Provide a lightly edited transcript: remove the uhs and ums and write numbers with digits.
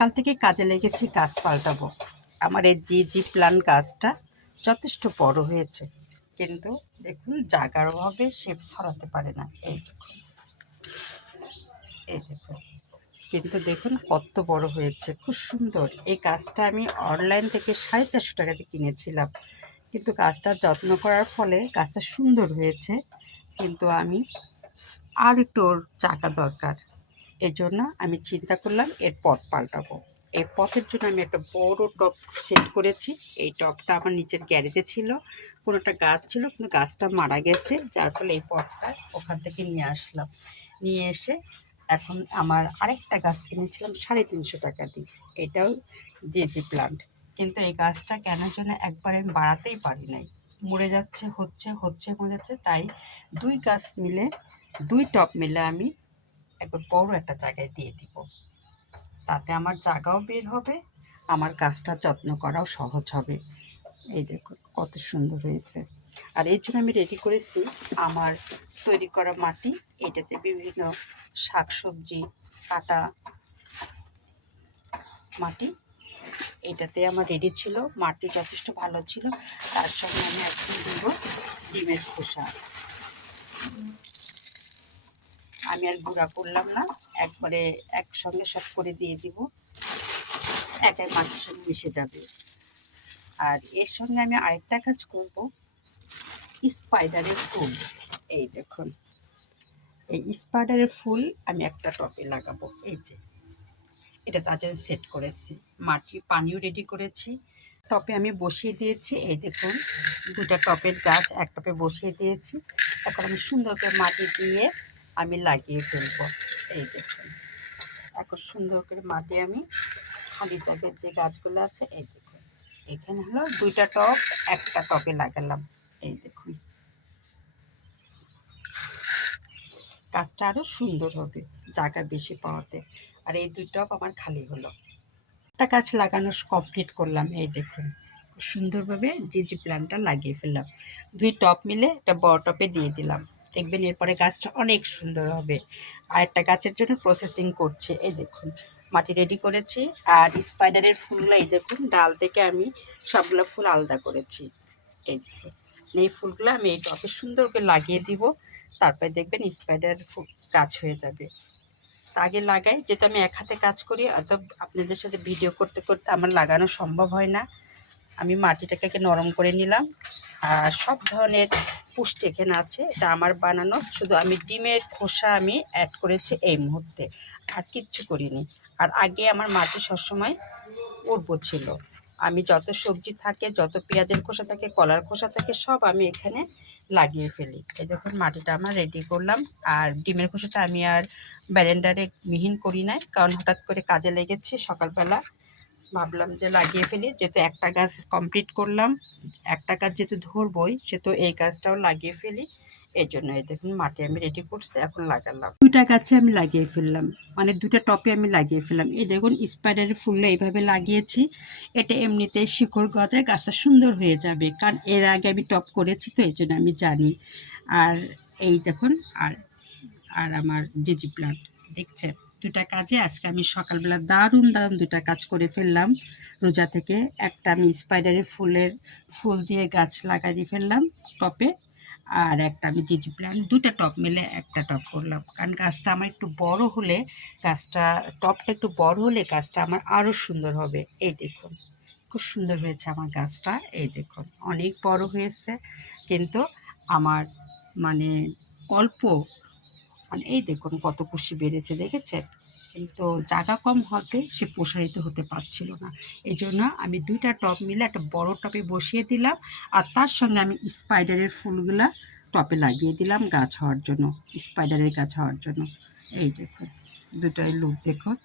কাল থেকে কাজে লেগেছি, গাছ পাল্টাবো। আমার এই জি প্ল্যান গাছটা যথেষ্ট বড় হয়েছে, কিন্তু দেখুন জায়গার অভাবে সে ছড়াতে পারে না। এই দেখুন কিন্তু দেখুন কত বড় হয়েছে, খুব সুন্দর। এই গাছটা আমি অনলাইন থেকে 450 টাকাতে কিনেছিলাম, কিন্তু গাছটার যত্ন করার ফলে গাছটা সুন্দর হয়েছে। কিন্তু আমি আর একটু ওর জায়গা দরকার। এজন্য আমি চিন্তা করলাম এর পট পাল্টাবো। এই পটের জন্য আমি একটা বড় টব সেট করেছি। এই টবটা আমার নিচের গ্যারেজে ছিল, কোনো একটা গাছ ছিল, কিন্তু গাছটা মারা গেছে, যার ফলে এই পটটা ওখান থেকে নিয়ে আসলাম। নিয়ে এসে এখন আমার আরেকটা গাছ কিনেছিলাম 350 টাকা দিয়ে। এটাও জি প্লান্ট, কিন্তু এই গাছটা কেন যেন একবার আমি বাড়াতেই পারি নাই, মরে যাচ্ছে, হচ্ছে মরে যাচ্ছে। তাই দুই টব মিলে আমি একবার বড় একটা জায়গায় দিয়ে দিব। তাতে আমার জায়গাও বের হবে, আমার গাছটা যত্ন করাও সহজ হবে। এই দেখুন কত সুন্দর হয়েছে। আর এর জন্য আমি রেডি করেছি আমার তৈরি করা মাটি। এটাতে বিভিন্ন শাকসবজি কাটা মাটি এটাতে আমার রেডি ছিল। মাটি যথেষ্ট ভালো ছিল। তার সঙ্গে আমি এখন দিব ডিমের খোসা। আমি আর গুঁড়া করলাম না, একবারে একসঙ্গে সব করে দিয়ে দিব, একাই মাটির সঙ্গে মিশে যাবে। আর এর সঙ্গে আমি আরেকটা কাজ করব, স্পাইডারের ফুল। এই দেখুন, এই স্পাইডারের ফুল আমি একটা টবে লাগাবো। এই যে এটা তাজা সেট করেছি, মাটি পানিও রেডি করেছি, টবে আমি বসিয়ে দিয়েছি। এই দেখুন দুটা টবের গাছ এক টবে বসিয়ে দিয়েছি। এখন আমি সুন্দর করে মাটি দিয়ে আমি লাগিয়ে ফেলবো। এই দেখুন এখন সুন্দর করে মাটি আমি খালি জায়গায় যে গাছগুলো আছে, এই দেখুন এখানে হলো দুইটা টব একটা টবে লাগালাম। এই দেখুন গাছটা আরও সুন্দর হবে জায়গা বেশি পাওয়াতে। আর এই দুই টব আমার খালি হলো, একটা গাছ লাগানো কমপ্লিট করলাম। এই দেখুন সুন্দরভাবে জি প্ল্যান্টটা লাগিয়ে ফেললাম। দুই টব মিলে একটা বড় টবে দিয়ে দিলাম, দেখবেন এরপরে গাছটা অনেক সুন্দর হবে। আর একটা গাছের জন্য প্রসেসিং করছে। এই দেখুন মাটি রেডি করেছি, আর স্পাইডারের ফুলগুলো এই দেখুন ডাল থেকে আমি সবগুলো ফুল আলাদা করেছি। এই দেখুন এই ফুলগুলো আমি এই টবে সুন্দর করে লাগিয়ে দিব, তারপরে দেখবেন স্পাইডার ফুল গাছ হয়ে যাবে। আগে লাগাই, যেহেতু আমি এক হাতে কাজ করি, অত আপনাদের সাথে ভিডিও করতে করতে আমার লাগানো সম্ভব হয় না। আমি মাটিটাকে নরম করে নিলাম, আর সব ধরনের পুষ্টি এখানে আছে, এটা আমার বানানো। শুধু আমি ডিমের খোসা আমি অ্যাড করেছি এই মুহূর্তে, আর কিচ্ছু করিনি। আর আগে আমার মাটি সবসময় উর্বর ছিল। আমি যত সবজি থাকে, যত পেঁয়াজের খোসা থাকে, কলার খোসা থাকে, সব আমি এখানে লাগিয়ে ফেলি। এই দেখুন মাটিটা আমার রেডি করলাম। আর ডিমের খোসাটা আমি আর ব্লেন্ডারে মিহিন করি নাই, কারণ হঠাৎ করে কাজে লেগেছি সকালবেলা, ভাবলাম যে লাগিয়ে ফেলি। যেহেতু একটা গাছ কমপ্লিট করলাম, একটা গাছ যেহেতু ধরবই, সেহেতু এই গাছটাও লাগিয়ে ফেলি। এই জন্য এই দেখুন মাটি আমি রেডি করছি, এখন লাগালাম। দুইটা গাছে আমি লাগিয়ে ফেললাম, মানে দুইটা টপে আমি লাগিয়ে ফেললাম। এই দেখুন স্পাইডারের ফুলটা এইভাবে লাগিয়েছি, এটা এমনিতে শিকড় গজায় গাছটা সুন্দর হয়ে যাবে, কারণ এর আগে আমি টপ করেছি, তো এই জন্য আমি জানি। আর এই দেখুন, আর আর আমার জি প্লান্ট দেখছেন, দুটা কাজে আজকে আমি সকালবেলা দারুণ দুটা কাজ করে ফেললাম। রোজা থেকে একটা আমি স্পাইডারের ফুল দিয়ে গাছ লাগিয়ে ফেললাম টপে, আর একটা আমি জি প্ল্যান্ট, দুটা টপ মিলে একটা টপ করলাম। কারণ গাছটা আমার একটু বড় হলে, টপটা একটু বড় হলে গাছটা আমার আরও সুন্দর হবে। এই দেখুন খুব সুন্দর হয়েছে আমার গাছটা। এই দেখুন অনেক বড় হয়েছে, কিন্তু আমার মানে অল্প, মানে এই দেখুন কত কুশি বেড়েছে, দেখেছেন? কিন্তু জায়গা কম হতে সে প্রসারিত হতে পারছিল না। এই জন্য আমি দুইটা টব মিলে একটা বড় টবে বসিয়ে দিলাম, আর তার সঙ্গে আমি স্পাইডারের ফুলগুলা টবে লাগিয়ে দিলাম গাছ হওয়ার জন্য, স্পাইডারের গাছ হওয়ার জন্য। এই দেখুন দুটোই লুক দেখুন।